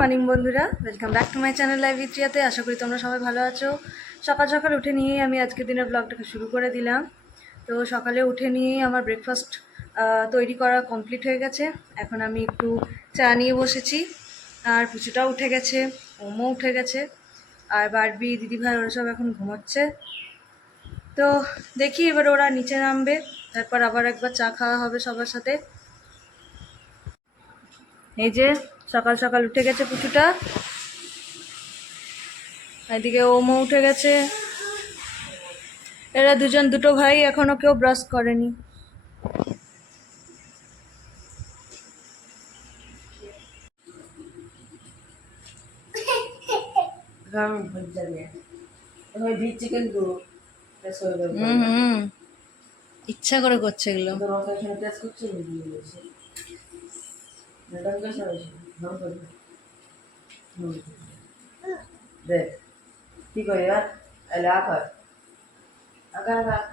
Morning বন্ধুরা, welcome back to my channel live ইত্রিয়াতে। আশা করি তোমরা সবাই ভালো আছো। সকাল সকাল উঠে নিয়েই আমি আজকের দিনের ব্লগটাকে শুরু করে দিলাম। তো সকালে উঠে নিয়েই আমার ব্রেকফাস্ট তৈরি করা কমপ্লিট হয়ে গেছে। এখন আমি একটু চা নিয়ে বসেছি, আর পুচুটাও উঠে গেছে, ওমও উঠে গেছে, আর বারবি দিদিভাই ওরা সব এখন ঘুমোচ্ছে। তো দেখি এবার ওরা নিচে নামবে, তারপর আবার একবার চা খাওয়া হবে সবার সাথে। এই যে সকাল সকাল উঠে গেছে পুচুটা, এদিকে ওমও উঠে গেছে। এরা দুটো ভাই এখনো কেউ ব্রাশ করেনি। ইচ্ছা করে করছে এগুলো। কি করি আকার আকার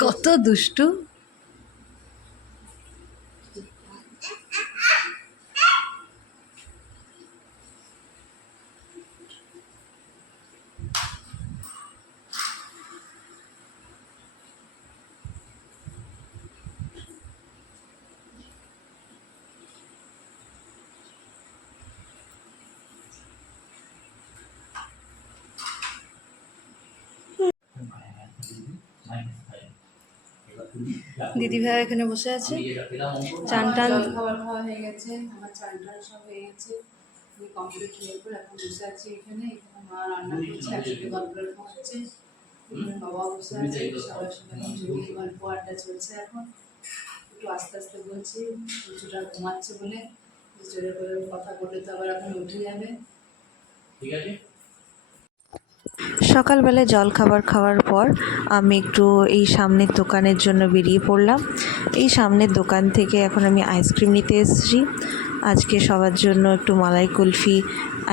কত দুষ্টু। দিদিভাই এখানে বসে আছে, চান টান খাবার খাওয়া হয়ে গেছে, আমার চান টান সব হয়ে গেছে, আমি কমপ্লিট হয়ে পর এখন বসে আছি এখানে। মা রান্না করছে, একসাথে গল্প হচ্ছে, বাবা বসে আছে, সবার সঙ্গে এখন জমিয়ে গল্প আড্ডা চলছে। এখন একটু আস্তে আস্তে বলছি, কিছুটা ঘুমাচ্ছে বলে জোরে করে কথা বলে তো আবার এখন উঠে যাবে। ঠিক আছে। সকালবেলায় জল খাওয়ার পর আমি একটু এই সামনের দোকানের জন্য বেরিয়ে পড়লাম। এই সামনের দোকান থেকে এখন আমি আইসক্রিম নিতে এসেছি। আজকে সবার জন্য একটু মালাই কুলফি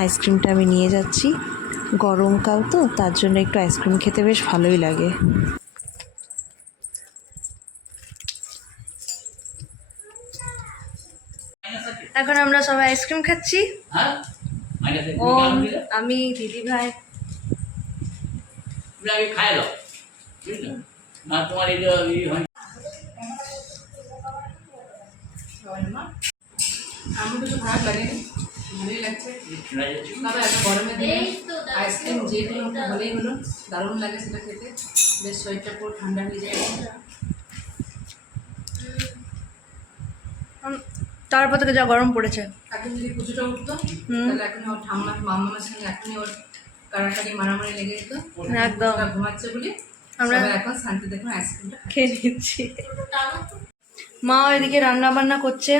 আইসক্রিমটা আমি নিয়ে যাচ্ছি। গরমকাল তো, তার জন্য একটু আইসক্রিম খেতে বেশ ভালোই লাগে। এখন আমরা সবাই আইসক্রিম খাচ্ছি। ও আমি দিদিভাই খাই লো না তোমার এই যে আমার কিছু খারাপ লাগেনি, ভালোই লাগছে। তবে এত গরমের দিনে আইসক্রিম যে কোনো হলেই হলো, দারুণ লাগে সেটা খেতে, বেশ শরীরটা পুরো ঠান্ডা হয়ে যায়। তারপর থেকে যা গরম পড়েছে। এখন যদি পুজোটা উঠতো তাহলে এখন ওর ঠাম্মা মামার সঙ্গে এখনই ওর কাড়াকাড়ি মারামারি লেগে যেত। একদম ঘুমাচ্ছে বলে আমরা এখন শান্তি দেখুন আইসক্রিমটা খেয়ে নিচ্ছি। মা এদিকে রান্না বান্না করছে,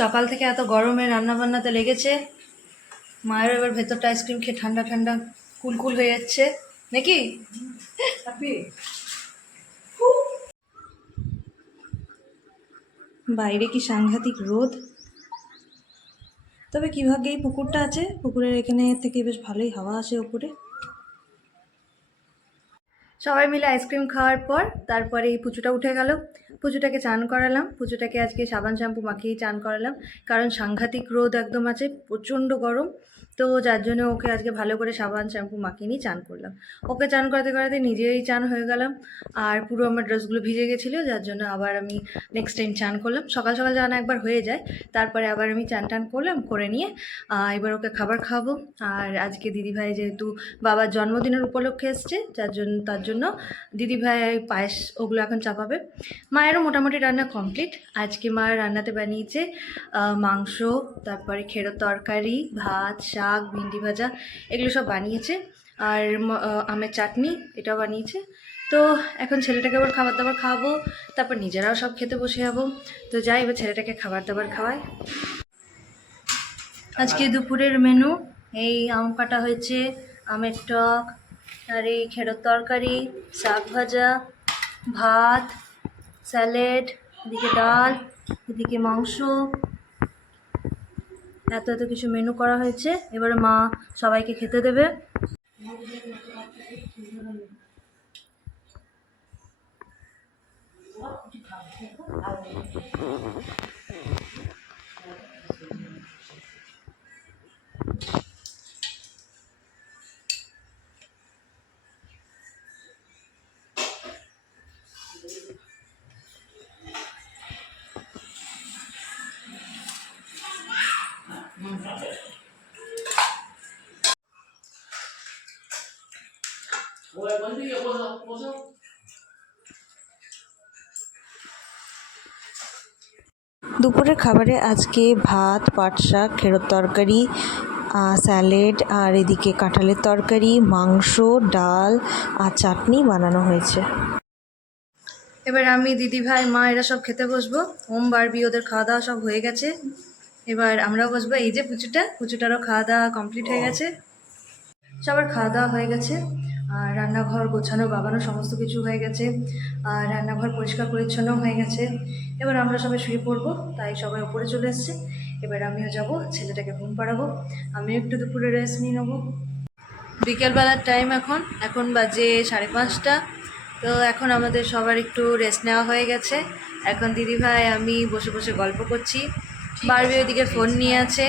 সকাল থেকে এত গরমে রান্না বান্নাতে লেগেছে। মায়ের এবার ভেতরটা আইসক্রিম খেয়ে ঠান্ডা ঠান্ডা কুলকুল হয়ে যাচ্ছে নাকি। বাইরে কি সাংঘাতিক রোদ। তবে কি ভাগ্যে এই পুকুরটা আছে, পুকুরের এখানে থেকে বেশ ভালোই হাওয়া আসে ওপরে। সবাই মিলে আইসক্রিম খাওয়ার পর তারপরে এই পুচুটা উঠে গেল। পুচুটাকে চান করালাম, পুচুটাকে আজকে সাবান শ্যাম্পু মাখিয়েই চান করালাম, কারণ সাংঘাতিক রোদ একদম আছে, প্রচণ্ড গরম। তো যার জন্য ওকে আজকে ভালো করে সাবান শ্যাম্পু মাখিয়ে নিয়ে চান করলাম। ওকে চান করাতে করাতে নিজেই চান হয়ে গেলাম, আর পুরো আমার ড্রেসগুলো ভিজে গেছিলো, যার জন্য আবার আমি নেক্সট টাইম চান করলাম। সকাল সকাল চান একবার হয়ে যায়, তারপরে আবার আমি চান টান করলাম, করে নিয়ে এবার ওকে খাবার খাওয়াবো। আর আজকে দিদিভাই যেহেতু বাবার জন্মদিনের উপলক্ষে এসছে, তার জন্য দিদিভাই পায়েস ওগুলো এখন চাপাবে। মায়েরও মোটামুটি রান্না কমপ্লিট। আজকে মায়ের রান্নাতে বানিয়েছে মাংস, তারপরে খেরোর তরকারি, ভাত, শাক, ভিন্ডি ভাজা, এগুলো সব বানিয়েছে। আর আমের চাটনি এটাও বানিয়েছে। তো এখন ছেলেটাকে আবার খাবার দাবার খাওয়াবো, তারপর নিজেরাও সব খেতে বসে যাবো। তো যাই এবার ছেলেটাকে খাবার দাবার খাওয়াই। আজকে দুপুরের মেনু এই আম কাটা হয়েছে, আমের টক, আর এই খেরোর তরকারি, শাক ভাজা, ভাত, স্যালাড, এদিকে ডাল, এদিকে মাংস, এত কিছু মেনু করা হয়েছে। এবারে মা সবাইকে খেতে দেবে। ওই বলবি বসো বসো। দুপুরের খাবারে আজকে ভাত, পাট শাক, খেরোর তরকারি, স্যালাড, আর এদিকে কাঁঠালের তরকারি, মাংস, ডাল আর চাটনি বানানো হয়েছে। এবার আমি, দিদি ভাই, মা এরা সব খেতে বসবো। ওম বারবি ওদের খাওয়া দাওয়া সব হয়ে গেছে। এবার আমরাও বসবো। এই যে পুচুটারও খাওয়া দাওয়া কমপ্লিট হয়ে গেছে। সবার খাওয়া দাওয়া হয়ে গেছে, আর রান্নাঘর গোছানো বাগানো সমস্ত কিছু হয়ে গেছে, আর রান্নাঘর পরিষ্কার পরিচ্ছন্ন হয়ে গেছে। এবার আমরা সবাই শুয়ে পড়বো, তাই সবাই উপরে চলে এসছে। এবার আমিও যাব, ছেলেটাকে ঘুম পাড়াবো, আমিও একটু দুপুরে রেস্ট নিয়ে নেবো। বিকেলবেলার টাইম এখন বাজে 5:30। তো এখন আমাদের সবার একটু রেস্ট নেওয়া হয়ে গেছে। এখন দিদিভাই আমি বসে বসে গল্প করছি, বারবি ওইদিকে ফোন নিয়ে আছে,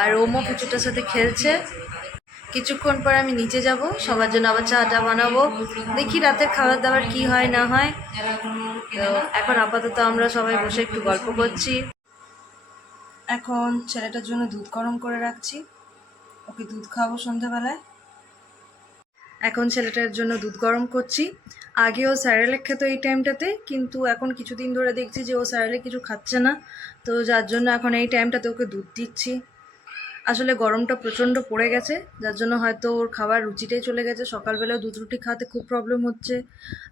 আর ওমো পুচুটার সাথে খেলছে। কিছুক্ষণ পর আমি নিচে যাব, সবার জন্য আবার চাটা বানাবো, দেখি রাতের খাবার দাবার কি হয় না হয়। তো এখন আপাতত আমরা সবাই বসে একটু গল্প করছি। এখন ছেলেটার জন্য দুধ গরম করে রাখছি, ওকে দুধ খাওয়াবো সন্ধ্যাবেলায়। এখন ছেলেটার জন্য দুধ গরম করছি। আগেও স্যারেলেক খেতো এই টাইমটাতে, কিন্তু এখন কিছুদিন ধরে দেখছি যে ও স্যারেলেক কিছু খাচ্ছে না, তো যার জন্য এখন এই টাইমটাতে ওকে দুধ দিচ্ছি। আসলে গরমটা প্রচণ্ড পড়ে গেছে, যার জন্য হয়তো ওর খাবার রুচিটাই চলে গেছে। সকালবেলাও দুধ রুটি খাওয়াতে খুব প্রবলেম হচ্ছে,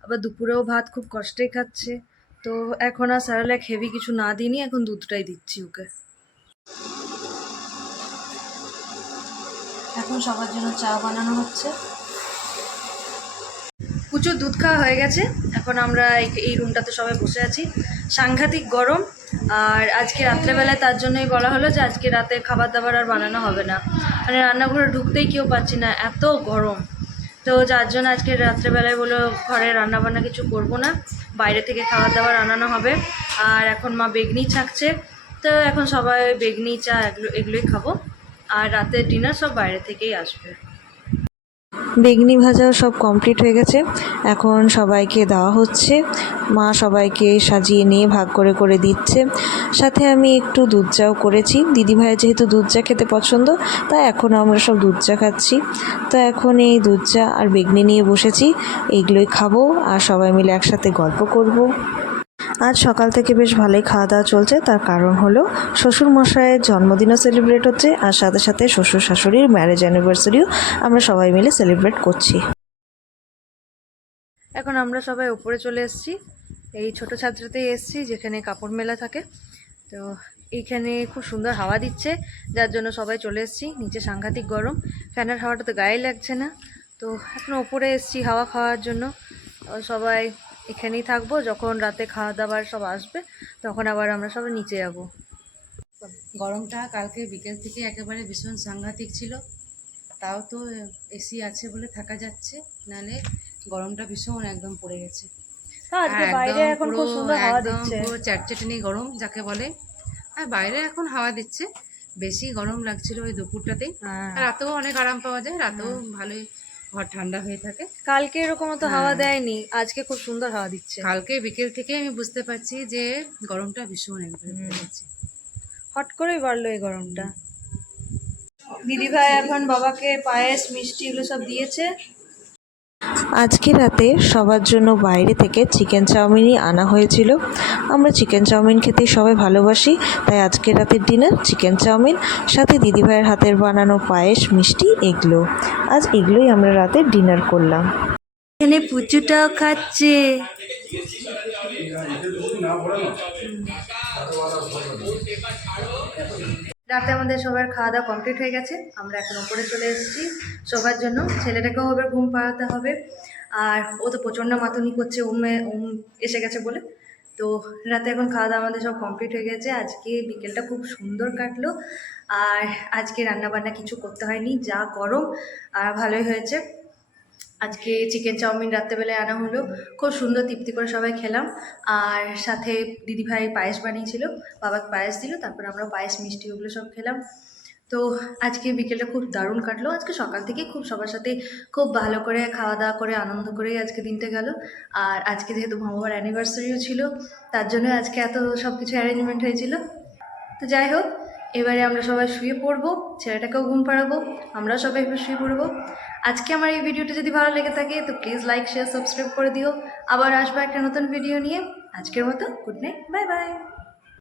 আবার দুপুরেও ভাত খুব কষ্টেই খাচ্ছে। তো এখন আর স্যারেলেক হেভি কিছু না দিইনি, এখন দুধটাই দিচ্ছি ওকে। এখন সবার জন্য চা বানানো হচ্ছে। প্রচুর দুধ খাওয়া হয়ে গেছে, এখন আমরা এই রুমটাতে সবাই বসে আছি। সাংঘাতিক গরম, আর আজকে রাত্রেবেলায় তার জন্যই বলা হলো যে আজকে রাতে খাবার দাবার আর বানানো হবে না, মানে রান্নাঘরে ঢুকতেই কেউ পাচ্ছি না, এত গরম। তো যার জন্য আজকে রাত্রেবেলায় বলো ঘরে রান্না বান্না কিছু করব না, বাইরে থেকে খাবার দাবার আনানো হবে। আর এখন মা বেগনি ছাঁকছে, তো এখন সবাই বেগনি চা এগুলোই খাবো, আর রাতের ডিনার সব বাইরে থেকেই আসবে। বেগনি ভাজাও সব কমপ্লিট হয়ে গেছে, এখন সবাইকে দেওয়া হচ্ছে। মা সবাইকে সাজিয়ে নিয়ে ভাগ করে করে দিচ্ছে। সাথে আমি একটু দুধ চাও করেছি, দিদিভাইয়ের যেহেতু দুধ চা খেতে পছন্দ, তাই এখন আমরা সব দুধ চা খাচ্ছি। তো এখন এই দুধ চা আর বেগনি নিয়ে বসেছি, এইগুলোই খাবো আর সবাই মিলে একসাথে গল্প করব। আজ সকাল থেকে বেশ ভালোই খাওয়া দাওয়া চলছে, তার কারণ হলো শ্বশুর মশাইয়ের জন্মদিনও সেলিব্রেট হচ্ছে, আর সাথে সাথে শ্বশুর শাশুড়ির ম্যারেজ অ্যানিভার্সারিও আমরা সবাই মিলে সেলিব্রেট করছি। এখন আমরা সবাই উপরে চলে এসেছি, এই ছোটো ছাত্রতেই এসেছি যেখানে কাপড় মেলা থাকে। তো এইখানে খুব সুন্দর হাওয়া দিচ্ছে, যার জন্য সবাই চলে এসেছি। নিচে সাংঘাতিক গরম, ফ্যানের হাওয়াটা তো গায়ে লাগছে না, তো এখন ওপরে এসেছি হাওয়া খাওয়ার জন্য। সবাই এখানেই থাকবো, যখন রাতে খাওয়া দাওয়ার সব আসবে তখন আবার আমরা সবাই নিচে যাব। গরমটা কালকে বিকেল থেকে একেবারে ভীষণ সাংঘাতিক ছিল, তাও তো এসি আছে বলে থাকা যাচ্ছে, নাহলে গরমটা ভীষণ একদম পড়ে গেছে। আজকে আর বাইরে একদম এখন পুরো খুব সুন্দর হাওয়া একদম দিচ্ছে। পুরো চ্যাটচ্যাটানি গরম যাকে বলে। আর বাইরে এখন হাওয়া দিচ্ছে, বেশি গরম লাগছিল ওই দুপুরটাতেই। আর রাতেও অনেক আরাম পাওয়া যায়, রাতেও ভালোই ঘর ঠান্ডা হয়ে থাকে। কালকে এরকম অত হাওয়া দেয়নি, আজকে খুব সুন্দর হাওয়া দিচ্ছে। কালকে বিকেল থেকে আমি বুঝতে পারছি যে গরমটা ভীষণ একবারে পড়ে গেছে। হট করেই বাড়লো এই গরমটা। দিদিভাই এখন বাবাকে পায়েস মিষ্টি এগুলো সব দিয়েছে। আজকে রাতে সবার জন্য বাইরে থেকে চিকেন চাউমিনই আনা হয়েছিল। আমরা চিকেন চাউমিন খেতে সবাই ভালোবাসি, তাই আজকে রাতের ডিনার চিকেন চাউমিন, সাথে দিদিভাইয়ের হাতের বানানো পায়েস মিষ্টি এগুলো। আজ এগুলোই আমরা রাতে ডিনার করলাম। এখানে পুচুটাও খাচ্ছে। রাতে আমাদের সবার খাওয়া দাওয়া কমপ্লিট হয়ে গেছে, আমরা এখন উপরে চলে এসেছি সবার জন্য। ছেলেটাকেও এবার ঘুম পাড়াতে হবে, আর ও তো প্রচণ্ড মাতুনি করছে ওম এসে গেছে বলে। তো রাতে এখন খাওয়া দাওয়া আমাদের সব কমপ্লিট হয়ে গেছে। আজকে বিকেলটা খুব সুন্দর কাটলো, আর আজকে রান্নাবান্না কিছু করতে হয়নি, যা গরম, আর ভালোই হয়েছে। আজকে চিকেন চাউমিন রাত্রেবেলায় আনা হলো, খুব সুন্দর তৃপ্তি করে সবাই খেলাম। আর সাথে দিদিভাই পায়েস বানিয়েছিল, বাবাকে পায়েস দিল, তারপর আমরা পায়েস মিষ্টি ওগুলো সব খেলাম। তো আজকে বিকেলটা খুব দারুণ কাটলো। আজকে সকাল থেকে খুব সবার সাথে খুব ভালো করে খাওয়া দাওয়া করে আনন্দ করেই আজকে দিনটা গেল। আর আজকে যেহেতু বাবার অ্যানিভার্সারিও ছিল, তার জন্য আজকে এত সব কিছু অ্যারেঞ্জমেন্ট হয়েছিল। তো যাই হোক, এবারে আমরা সবাই শুয়ে পড়বো, ছেলেটাকেও ঘুম পাড়াবো, আমরাও সবাই এবার শুয়ে পড়বো। আজকে আমার এই ভিডিওটা যদি ভালো লেগে থাকে তো প্লিজ লাইক শেয়ার সাবস্ক্রাইব করে দিও। আবার আসবো একটা নতুন ভিডিও নিয়ে। আজকের মতো গুড নাইট, বাই বাই।